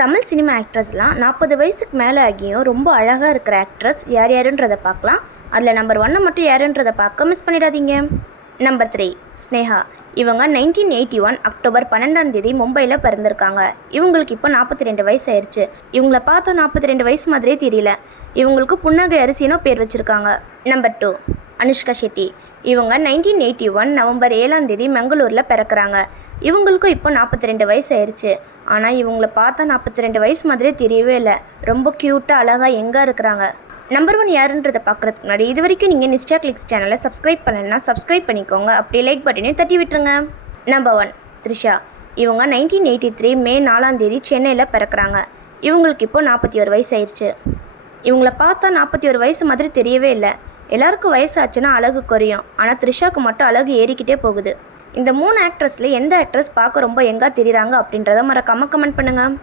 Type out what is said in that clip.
Tamil cinema ஆக்ட்ரஸ்லாம் 40 வயசுக்கு மேலே ஆகியும் ரொம்ப அழகாக இருக்கிற ஆக்ட்ரஸ் யார் யாருன்றதை பார்க்கலாம். அதில் நம்பர் 1 மட்டும் யாருன்றதை பார்க்க மிஸ் பண்ணிடாதீங்க. நம்பர் 3 ஸ்னேகா. இவங்க 1981 அக்டோபர் 12 மும்பையில் பிறந்திருக்காங்க. இவங்களுக்கு இப்போ 42 வயசு ஆயிடுச்சு. இவங்கள பார்த்தா 42 வயசு மாதிரியே தெரியல. இவங்களுக்கு புன்னகை அரிசினோ பேர் வச்சுருக்காங்க. நம்பர் 2 அனுஷ்கா ஷெட்டி. இவங்க 1981 நவம்பர் 7 மங்களூரில் பிறக்கிறாங்க. இவங்களுக்கும் இப்போ 42 வயசு ஆயிடுச்சு. ஆனால் இவங்கள பார்த்தா 42 வயசு மாதிரியே தெரியவே இல்லை. ரொம்ப க்யூட்டாக அழகாக எங்கே இருக்கிறாங்க. நம்பர் 1 யாருன்றதை பார்க்குறதுக்கு முன்னாடி இது வரைக்கும் நீங்கள் நிஷ்டா கிளிக்ஸ் சேனலை சப்ஸ்கிரைப் பண்ணலைன்னா சப்ஸ்கிரைப் பண்ணிக்கோங்க. அப்படியே லைக் பட்டனையும் தட்டி விட்டுருங்க. நம்பர் 1 த்ரிஷா. இவங்க 1983 மே 4 சென்னையில் பிறக்கிறாங்க. இவங்களுக்கு இப்போ 41 வயசு ஆயிடுச்சு. இவங்கள பார்த்தா 41 வயசு மாதிரி தெரியவே இல்லை. எல்லாருக்கும் வயசு ஆச்சுன்னா அழகு குறையும். ஆனால் த்ரிஷாவுக்கு மட்டும் அழகு ஏறிக்கிட்டே போகுது. இந்த 3 ஆக்ட்ரஸில் எந்த ஆக்ட்ரஸ் பார்க்க ரொம்ப எங்கே தெரியுறாங்க அப்படின்றத மறக்காமல் கமெண்ட் பண்ணுங்கள்.